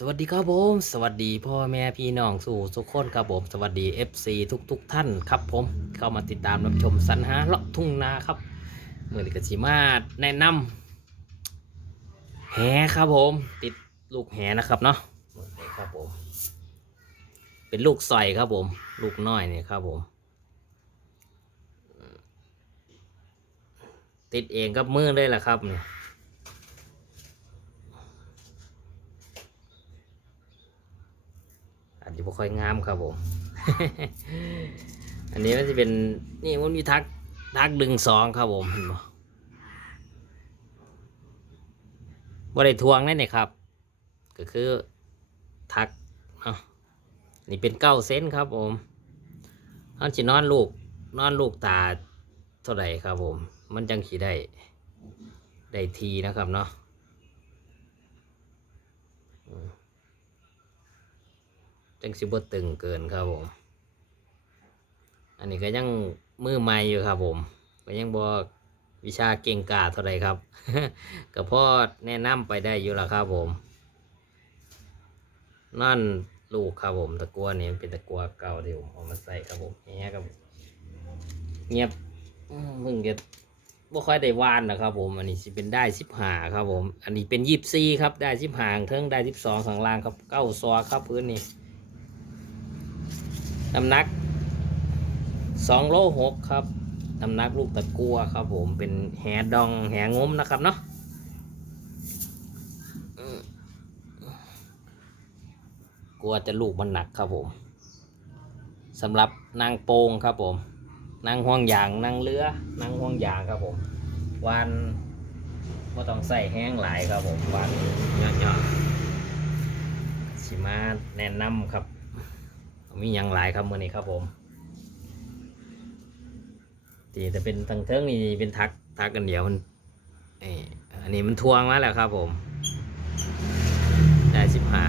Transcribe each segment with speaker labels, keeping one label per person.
Speaker 1: สวัสดีครับผม สวัสดีพ่อแม่พี่น้องสู่ทุกคนครับผม สวัสดี FC ทุกทุกๆท่านครับผม เข้ามาติดตามรับชมสรรหาเลาะทุ่งนาครับเมื่อนี้กสิมาแนะนำแหครับผม ติดลูกแหนะครับเนาะนี่ครับผม เป็นลูกใส่ครับผม ลูกน้อยนี่ครับผม ติดเองกับมือเลยแหละครับนี่อ จะไม่ค่อยงามครับผม อันนี้มันจะเป็นนี่มันมีทักทักดึงสองครับผมเห็นบ่บ่ได้ทวงนั่นนี่ครับ ก็คือทักเนาะนี่เป็นเก้าเซนครับผมอันสินอนลูก นอนลูกตาเท่าไหร่ครับผม มันจังขีได้ ได้ทีนะครับเนาะ จังสิบตึงเกินครับผม อันนี้ก็ยังมือใหม่อยู่ครับผม ก็ยังบอกวิชาเก่งกาเท่าไรครับ ก็พอแนะนำไปได้อยู่ล้วครับผม นั่นลูกครับผมตะกัวนี่เป็นตะกัวเก่าที่ผมเอามาใส่ครับผมเงี้ยครับเงียบมเพิ่งจะบ่ค่อยได้วานนะครับผม อันนี้สิเป็นได้สิบหาครับผม อันนี้เป็นยีบซี่ครับ ได้สิบหางเทิงได้สิบสองข้างล่างครับเก้าซอครับพื้นนี่ น้ำหนักสองโลหกครับน้ำหนักลูกตะกัวครับผมเป็นแหดองแหงมนะครับเนาะกลัวจะลูกมันหนักครับผมสำหรับนางโปงครับผมนางห่วงยางนางเรือนางห่วงยางครับผมวันก็ต้องใส่แห้งหลายครับผมวันยอดๆสิมาแนะนำครับ มีอย่างหลายครับมือนี้ครับผมที่จะเป็นทางเทิงนี่เป็นทักทักกันเดียวมันเอ่ออันนี้มันทวงมาแล้วครับผม ได้สิบห้า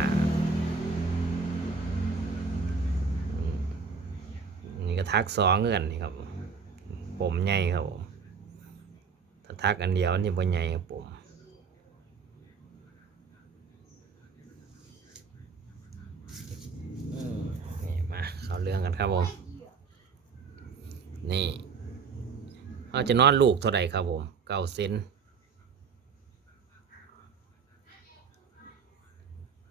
Speaker 1: นี่ก็ทักสองเงินนี่ครับ ผมใหญ่ครับผมถ้าทักอันเดียวนี่บ่ใหญ่ครับผม อืมนี่มา เรื่องกันครับผม นี่เราจะนอนลูกเท่าไหร่ครับผมเก้าเซน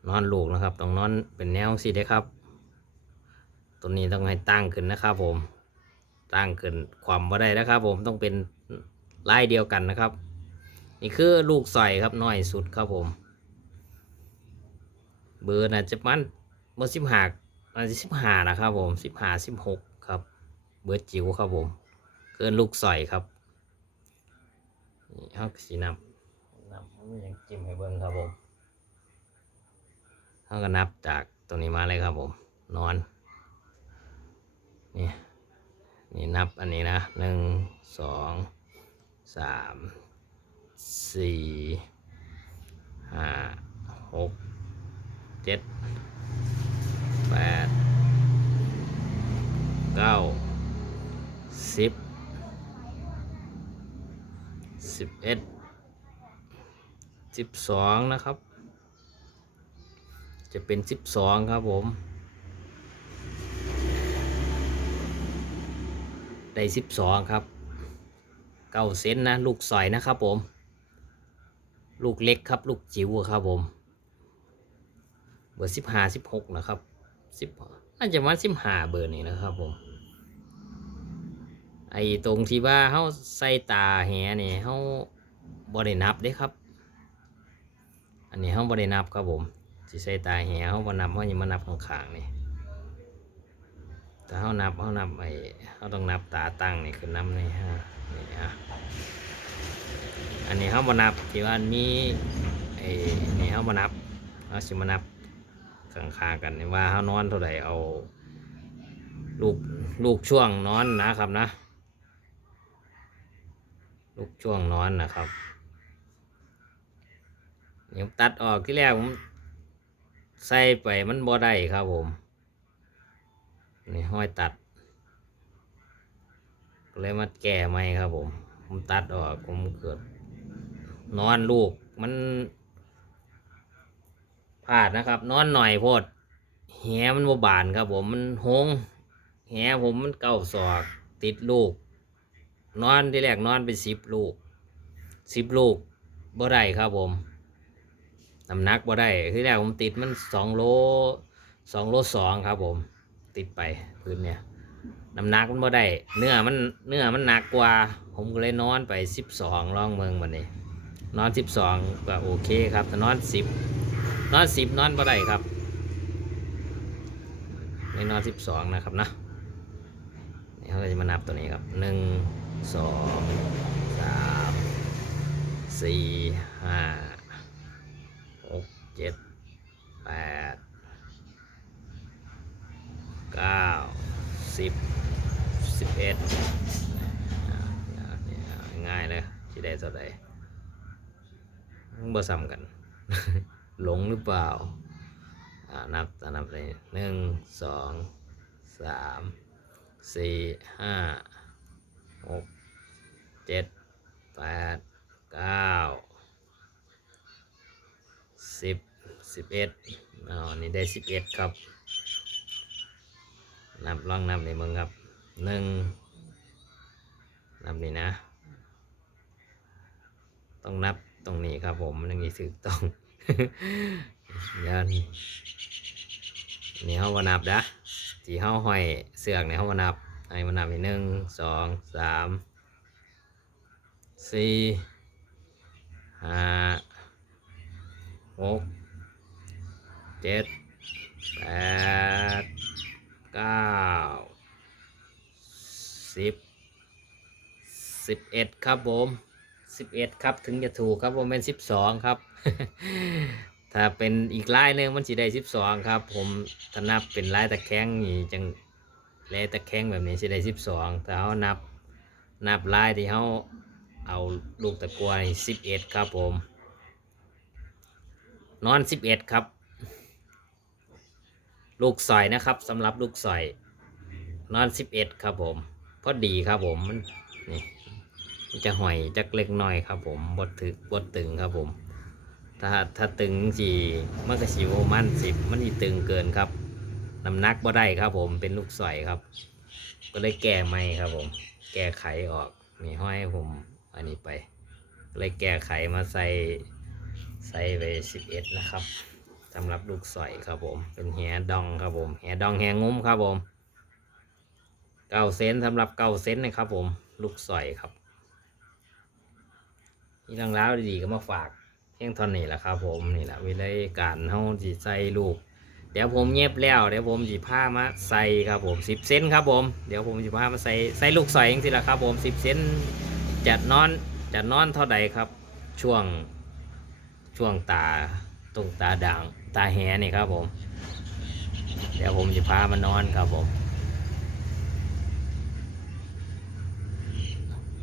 Speaker 1: นอนลูกนะครับต้องนอนเป็นแนวสิได้ครับ ตัวนี้ต้องให้ตั้งขึ้นนะครับผม ตั้งขึ้นความว่าได้นะครับผมต้องเป็นลายเดียวกันนะครับ นี่คือลูกใส่ครับน้อยสุดครับผม เบอร์น่าจะมันเบอร์สิบห้าน่าจะสิบห้านะครับผมสิบห้าสิบหกครับ เบอร์จิ๋วครับผมเกินลูกใส่ครับนี่เขาก็สีนับนับเขาไม่ยังจิ้มให้เบิ้งครับผมเขาก็นับจากตรงนี้มาเลยครับผม นอน นี่นี่นับอันนี้นะหนึ่งสองสามสี่ห้าหกเจ็ด แปดเก้าสิบสิบเอ็ดสิบสองนะครับ จะเป็นสิบสองครับผม ได้สิบสองครับเก้าเซนนะ ลูกสอยนะครับผม ลูกเล็กครับ ลูกจิ๋วครับผม เบอร์สิบห้าสิบหกนะครับ สิบน่าจะมาสิบห้าเบอร์นี้นะครับผม ไอ้ตรงที่ว่าเขาใส่ตาแหนี่เขาบรินับเด้ครับ อันนี้เขาบรินับครับผมที่ใส่ตาแหเขาบนับเขาอยังมานับข้างๆนี่แต่เขานับเขานับไอ้เขาต้องนับตาตั้งนี่คือนับนี่ฮะนี่ฮะอันนี้เขาบนับที่ว่ามีไอ้นี่เขาบนับเขาสิมานับ ข้างๆกันนี่ว่าเขานอนเท่าไหร่เอา ลูกลูกช่วงนอนนะครับนะ ลูกช่วงนอนนะครับนี่ผมตัดออกที่แรกผมใส่ไปมันบ่ได้ครับผม นี่ห้อยตัดเลยมาแก้ใหมครับผม ผมตัดออกผมเกิดนอนลูกมัน พลาดนะครับ นอนหน่อยโพดแหมันบ่บานครับ ผมมันหงแหผมมันเก้าศอก ติดลูก นอนที่แรกนอนไปสิบลูกสิบลูกบ่ได้ครับผมน้ำหนักบ่ได้ที่แรกผมติดมันสองโลสองโลสองครับ ผม ติดไปพื้นเนี่ยน้ำหนักมันบ่ได้ เนื้อมันเนื้อมันหนักกว่า ผมก็เลยนอนไปสิบสองลองเมืองมันนี่นอนสิบสองก็โอเคครับแต่นอนสิบ นอนสิบนอนบ่ได้ครับในนอนสิบสองนะครับนะนี่เขาก็จะมานับตัวนี้ครับหนึ่งสองสามสี่ห้าหกเจ็ดแปดเก้าสิบสิบเอ็ดง่ายเลยที่ได้เท่าไหร่บ่ซ้ำกัน หลงหรือเปล่าานับนับเลยหนึ่งสองสามสี่ห้าหกเจ็ดแปดเก้าสิบสิบเอ็ดอ๋อนี่ได้สิบเอ็ดครับ นับลองนับในมึงครับหนึ่งนับนี่นะ ต้องนับตรงนี้ครับผมมันอย่างนี้ถูกต้อง เดี๋ยวนี่นี่เขาวนับนะที่เขาห้อยเสือกเนี่ยเขาวนับไอ้มานับอีกหนึ่งสองสามสี่ห้าหกเจ็ดแปดเก้าสิบสิบเอ็ดครับผม สิบเอ็ดครับถึงจะถูกครับผมเป็นสิบสองครับ ถ้าเป็นอีกลายหนึ่งมันสิได้สิบสองครับ ผมถ้านับเป็นลายตะแคงนี่จังลายตะแคงแบบนี้สิได้สิบสองแต่เขานับนับลายที่เขาเอาลูกตะกัวนี่สิบเอ็ดครับผม นอนสิบเอ็ดครับ ลูกสอยนะครับสำหรับลูกสอย นอนสิบเอ็ดครับผมพอดีครับผมมันนี่ จะหอยจักเล็กน้อยครับ ผมบดถึกบดตึงครับผม ถ้าถ้าตึงจีมันก็สิวมันสิบมันอีตึงเกินครับน้ำหนักบ่ได้ครับ ผมเป็นลูกสอยครับ ก็เลยแก้ไม่ครับผม แก้ไขออกนี่ห้อยผมอันนี้ไปเลยแก้ไขมาใส่ใส่ไปสิบเอ็ดนะครับสำหรับลูกสอยครับผม เป็นแหดองครับผมแหดองแหงุ้มครับผมเก้าเซนสำหรับเก้าเซนนะครับผม ลูกสอยครับ นี่รังร้าวดีๆก็มาฝากเพียงเท่านี้แหละครับ ผมนี่แหละวิธีการเฮาจีใส่ลูก เดี๋ยวผมเย็บแล้วเดี๋ยวผมจีผ้ามาใส่ครับผมสิบเซนครับผมเดี๋ยวผมจีผ้ามาใส่ใส่ลูกใสอยเองสิละครับผมสิบเซนจัดนอนจัดนอนเท่าใดครับ ช่วงช่วงตาตรงตาด่างตาแหนี่ครับผม เดี๋ยวผมจะพามานอนครับผม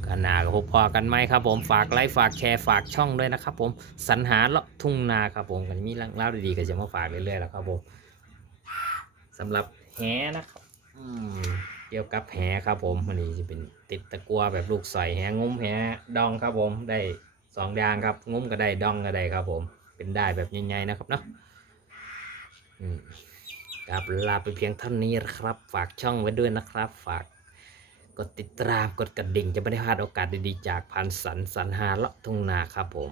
Speaker 1: กันนากับพบพอกันไหมครับผมฝากไลค์ฝากแชร์ฝากช่องด้วยนะครับผมสรรหาเลาะทุ่งนาครับผมกันมีเรื่องเล่าดีๆก็จะมาฝากเรื่อยๆแล้วครับผมสำหรับแหนะครับอืมเกี่ยวกับแหครับผมมันนี้จะเป็นติดตะกัวแบบลูกใส่แหงุ้มแหดองครับผมได้สองอย่างครับงุ้มก็ได้ดองก็ได้ครับผม เป็นได้แบบใหญ่ๆนะครับเนาะอืมกับลาไปเพียงเท่านี้นะครับ ฝากช่องไว้ด้วยนะครับ ฝาก กดติดตามกดกระดิ่งจะไม่ได้พลาดโอกาสดีๆจากพันสันสันหาเลาะทุ่งนาครับผม